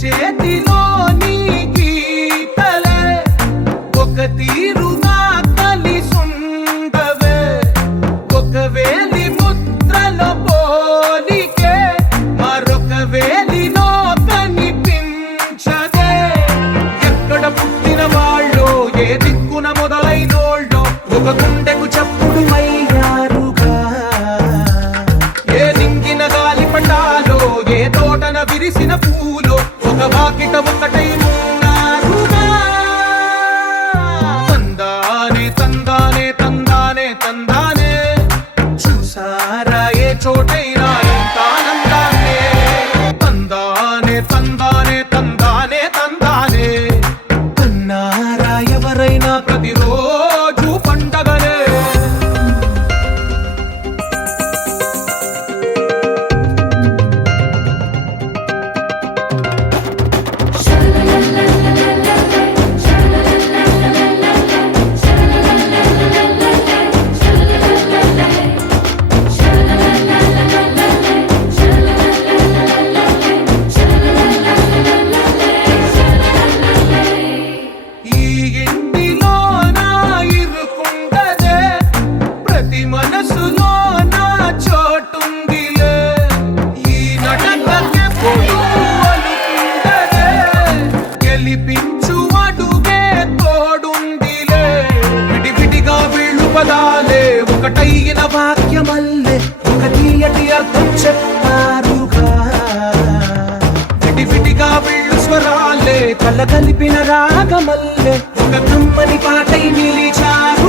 చేతిలోని గీతలే ఒక తీరుగా కలిసుండవే ఒక వేలి ముద్రల పోలికే మరొక వేలిలో కనిపించదే ఎక్కడ పుట్టిన వాళ్ళో ఏ దిక్కున మొదలైనోళ్ళో ఒక గుండెకు చప్పుడు అయ్యారుగా ఏ నింగిన గాలి పటాలో ఏ తోటన విరిసిన పూలో ఒక వాకిట ఒకటై ఉన్నారుగా తందానే తందానే తందానే తందానే చూసారా ఏ చోటైనా ఎంత ఆనందాన్నే తందానే తందానే తందానే తందానే అన్నారా ఎవరైనా ప్రతిరోజు పండగనే ఈ ఇంటిలో నా ఇరుకుండదే ప్రతి మనసులో నా చోటుందిలే ఈ నటనకే పొడుగు అనుకుండదే గెలిపించు అడుగే తోడుందిలే విడివిడిగా వీళ్ళు పదాలే ఒకటైన వాక్యమల్లే ఒక తీయటి అర్థం చెప్పారుగా విడివిడిగా వీళ్ళు స్వరాలే కల కలిపిన రాగమల్లే ఒక కమ్మని పాటై నిలిచారు